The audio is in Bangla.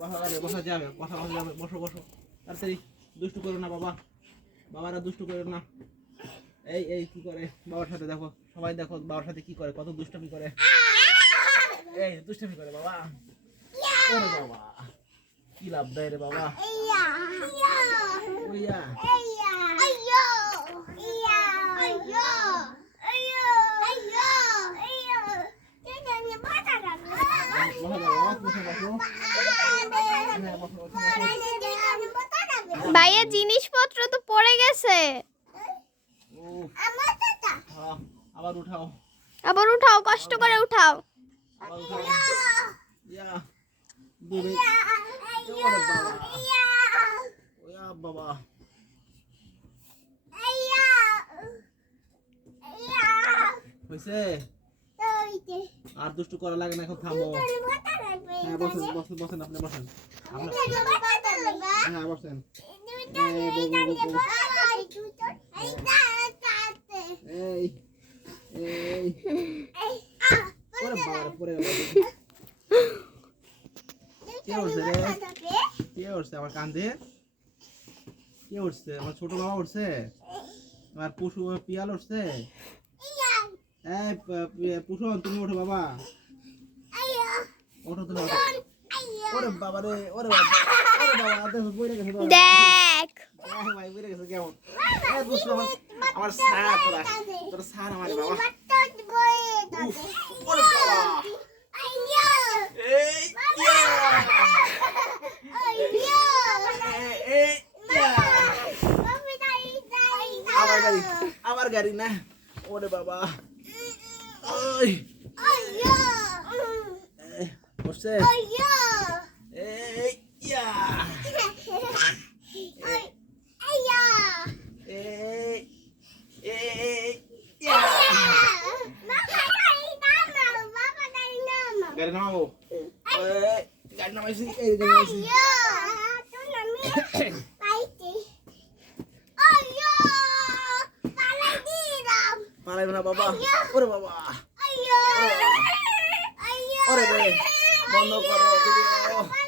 বসা যাবে, বসা যাবে, বসো বসো তাড়াতাড়ি। দুষ্টু করো না বাবা, বাবারা দুষ্টু করো না। এই কি করে বাবার সাথে, দেখো সবাই দেখো বাবার সাথে কি করে, কত দুষ্টুমি করে। এই দুষ্টুমি করে বাবা। ওরে বাবা কি লাভ দেয় রে বাবা। ওইয়া ভাইয়া জিনিসপত্র তো পড়ে গেছে। আবার উঠাও, আবার উঠাও, কষ্ট করে উঠাও। আবার উঠাও। ইয়া দূরে। ওরে বাবা, ওয়া বাবা। হইছে? আর দুষ্টু করা লাগে না, এখন থামো। হ্যাঁ বসেন বসেন বসেন, আপনি বসেন। হ্যাঁ বসেন। এই ওরে বাবা পড়ে গেল। কে উঠছে রে? কে উঠছে আমার কান্দে? কে উঠছে? আমার ছোট বাবা উঠছে? আমার পুষু পিয়াল উঠছে? পুষন তুমি ওঠো বাবা, ওঠো তুমি ওঠো। ওরে বাবা রে, ওরে বাবা, ওরে বাবা দেখো বইরে গেছে। দেখ ভাই বইরে গেছে কেমন? বুঝছো আমার সারা তোর সারা আমার বাবা। ওরে বাবা আমার গাড়ি না। ওরে বাবা ওই বসছে। এই ইয়া গাড়ি নামাবো। গাড়ি নামাইছি, এই গাড়ি নামাইছি। পালাইব না বাবা। ওরে বাবা, ওরে রে বন্ধ করো ভিডিও।